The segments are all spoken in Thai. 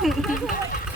ピピピピ。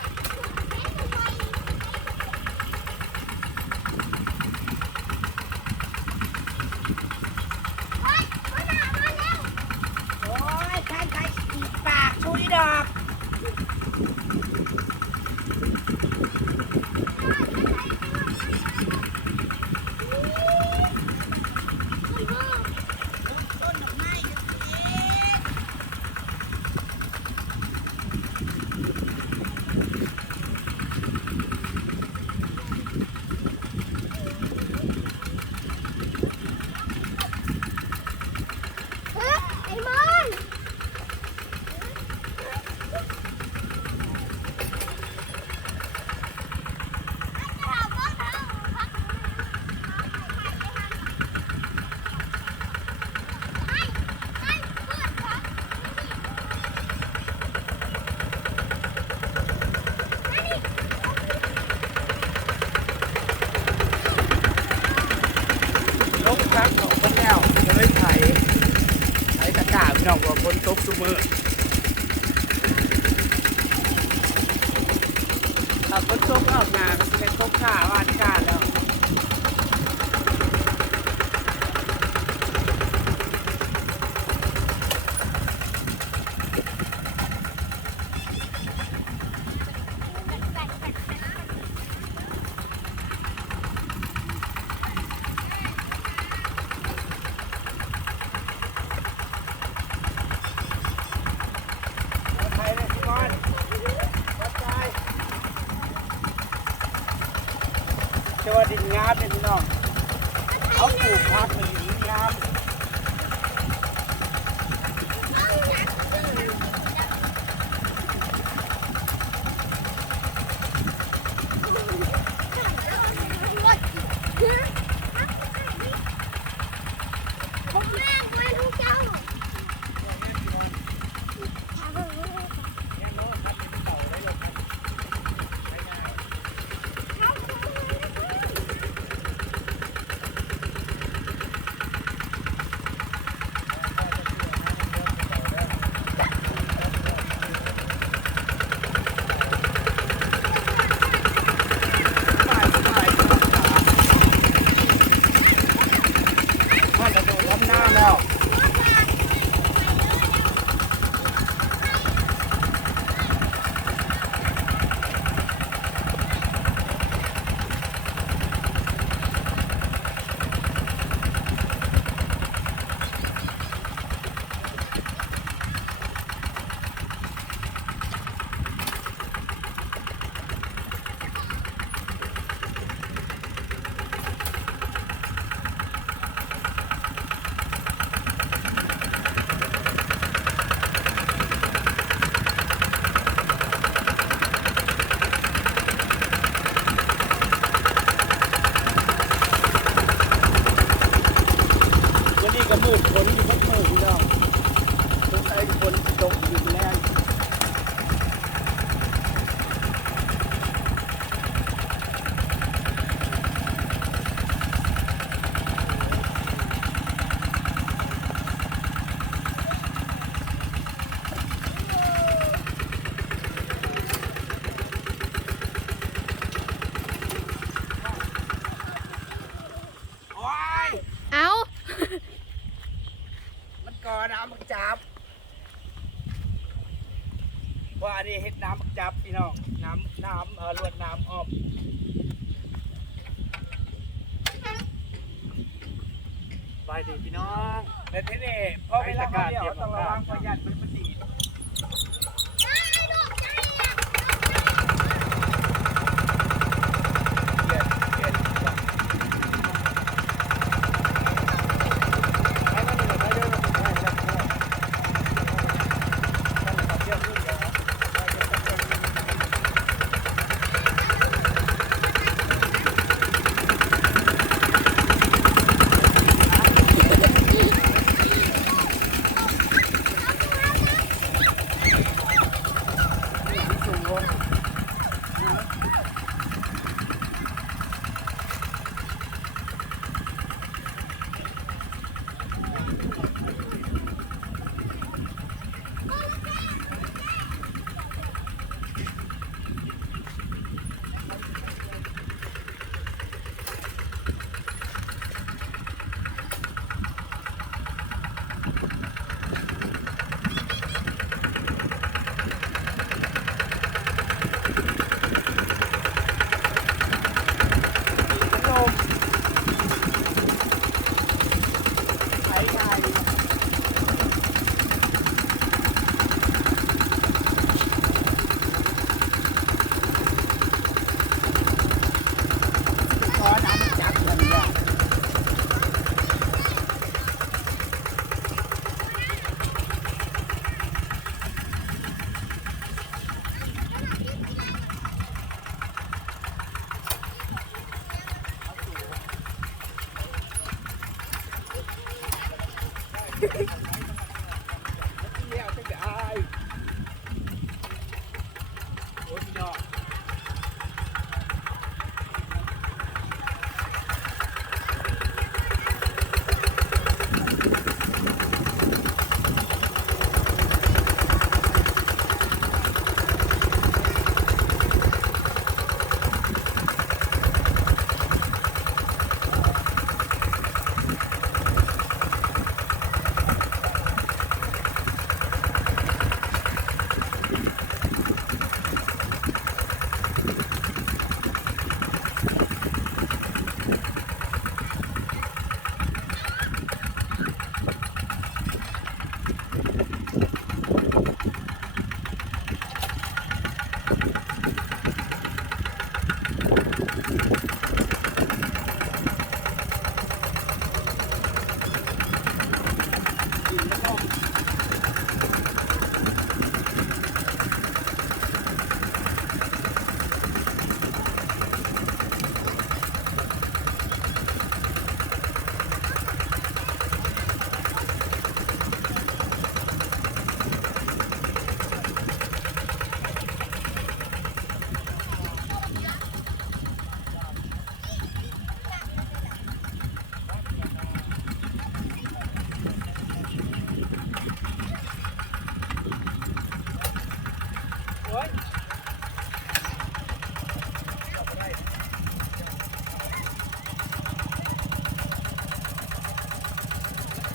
ค่ะสวัสดีค่ะ นี่เห็ดน้ำจับพี่น้อง น้ำน้ำเออลวดน้ำออมไปดีพี่น้องแต่ที่นี่พอเวลาเขาเดียวต้องระวังประหยัดมัน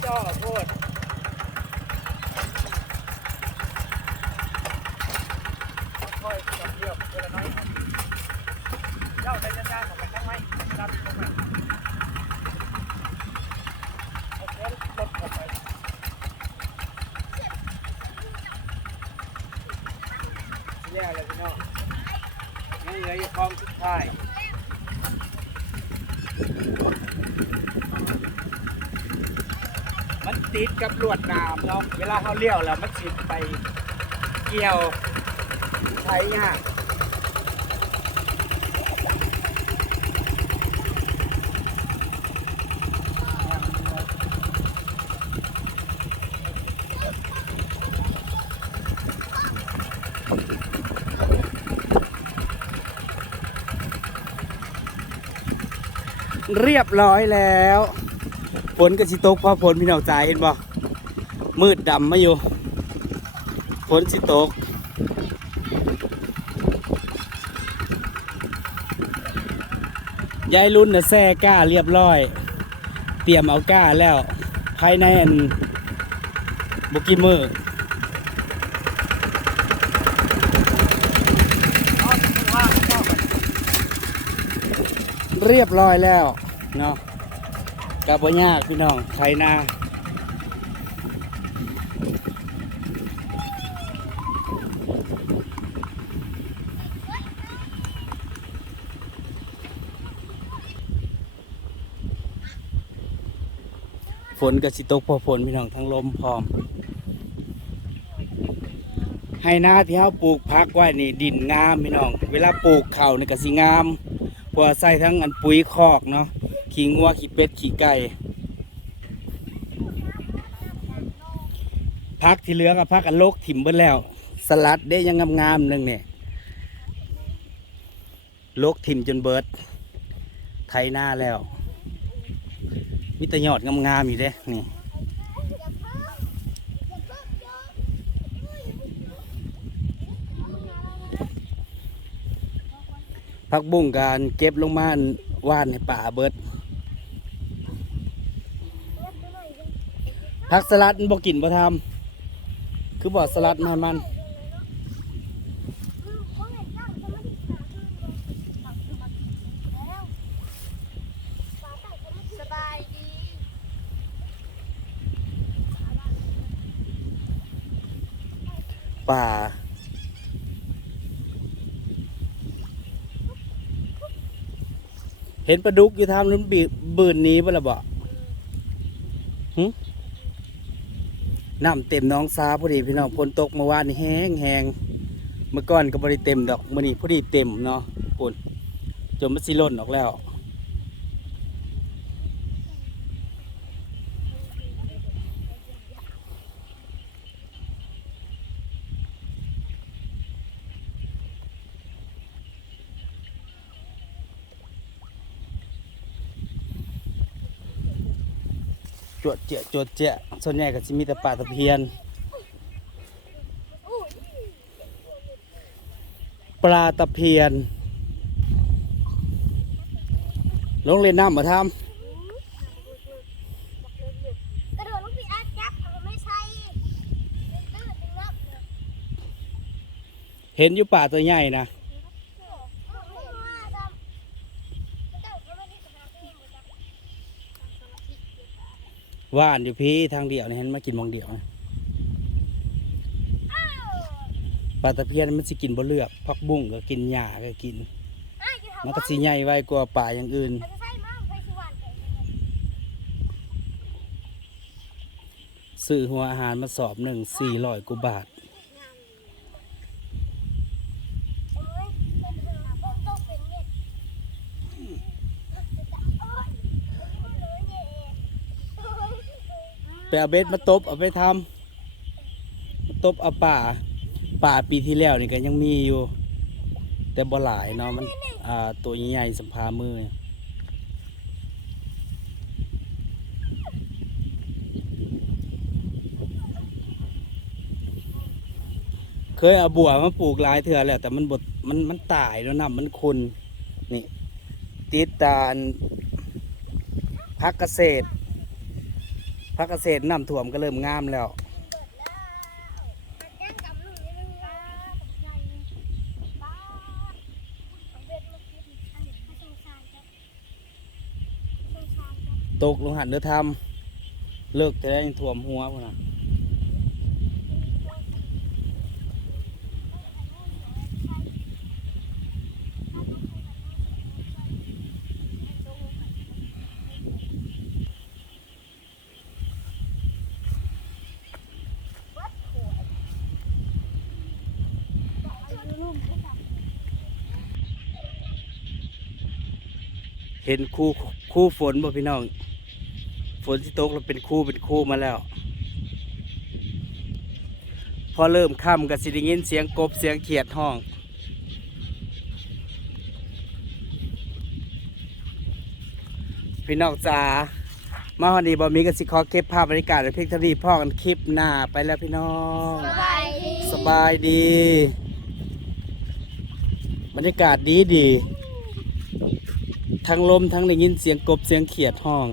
จ่อโคตรค่อยๆเลือกเวลาน้อยเจ้าได้ยากๆของมันทั้งไหมดันลงมาโอเคลดออกไปเรียกอะไรพี่น้องนี่เหลืออยู่คลองสุดท้าย มันติดกับลวดนามเนาะเวลาเขาเลี้ยวแล้วมันสิไปเกี่ยวใช้ยากเรียบร้อยแล้ว ฝนก็สิตกเพราะฝนพี่น้องจ่ายเห็นบ่มืดดำมาอยู่ฝนสิตกยายรุ่นน่ะแซ่ก้าเรียบร้อย เตรียมเอาก้าแล้ว ภายในอันบุกิมือเรียบร้อยแล้วเนาะ กับบ่ยากพี่น้องไถนาฝนก็สิตกพอฝนพี่น้องทั้งลมพร้อม ให้นาที่เฮาปลูกพักไว้นี่ดินงามพี่น้อง เวลาปลูกเข้านี่ก็สิงามพรใส่ทั้งอันปุ๋ยคอกเนาะ ขี้งัวขี้เป็ดขี้ไก่พักที่เหลือกับพักอันโลกถิ่มเบิดแล้ว สลัดได้ยังงามๆหนึ่งเนี่ยโลกถิ่มจนเบิด ไทยหน้าแล้วมิตรยอดงามๆอยู่เด้นี่พักบุ้งการเก็บลงมาว่านในป่าเบิด พักสลัดมันบ่กินบ่ทำคือบ่สลัดมันมันสบายดีป่าเห็นปลาดุกอยู่ทำนั้นบีบืนหนี้บ่ละบ่หึ น้ำเต็มน้องซาพอดีพี่น้องฝนตกเมื่อวานนี่แห้งแห้งเมื่อก่อนก็บริเต็มดอกมื่อนี้พอดีเต็มเนาะฝนจนมันสิล่นออกแล้ว จ วดเจียจวดเจียส่วนใหญ่ก็จะมีแต่ปลาตะเพียน ปลาตะเพียน ลงเล่นน้ำมาทกระโดดลูกพี่อาจับเขาไม่ใช่เป็นตื้นเป็นงับำเห็นอยู่ป่าตัวใหญ่นะ ว่านอยู่พี่ทางเดียวนี่เห็นมากินมองเดียวนะปลาตะเพียนมันสิกินบ่เลือกพักบุ้งก็กินหญ้าก็กิน มันก็สิใหญ่ไวกว่าป่าอย่างอื่น ซื้อหัวอาหารมาสอบหนึ่งสี่ร้อยกว่าบาท ไปเอาเบ็ดมาตบเอาไปทำมาตบเอาป่าป่าปีที่แล้วนี่ก็ยังมีอยู่ แต่บ่หลายเนาะมันอ่าตัวใหญ่ๆสัมพามือเคยเอาบัวมาปลูกหลายเถื่อแล้ว แต่มันบดมันมันตายแล้วน้ำมันคุณนี่ติดตาลพักเกษตร พักเกษตรน้ำท่วมก็เริ่มงามแล้วเบิดแล้วงกำลุงนิดนึงนะตกลงหันเดือทำเลิกจะได้ท่วมหัวพวกนน่ เห็นคู่คู่ฝนบ่พี่น้อง ฝนที่ตกแล้วเป็นคู่เป็นคู่มาแล้ว พอเริ่มค่ำก็สิได้ยินเสียงกบเสียงเขียดห้อง พี่น้องจ๋ามาฮอดนี้บ่มีก็สิขอเก็บภาพบรรยากาศไว้เพียงเท่านี้พ่อกันคลิปหน้าไปแล้วพี่น้อง สบายดี สบายดี บรรยากาศดีดี ทั้งลมทั้งได้ยินเสียงกบเสียงเขียดห้อง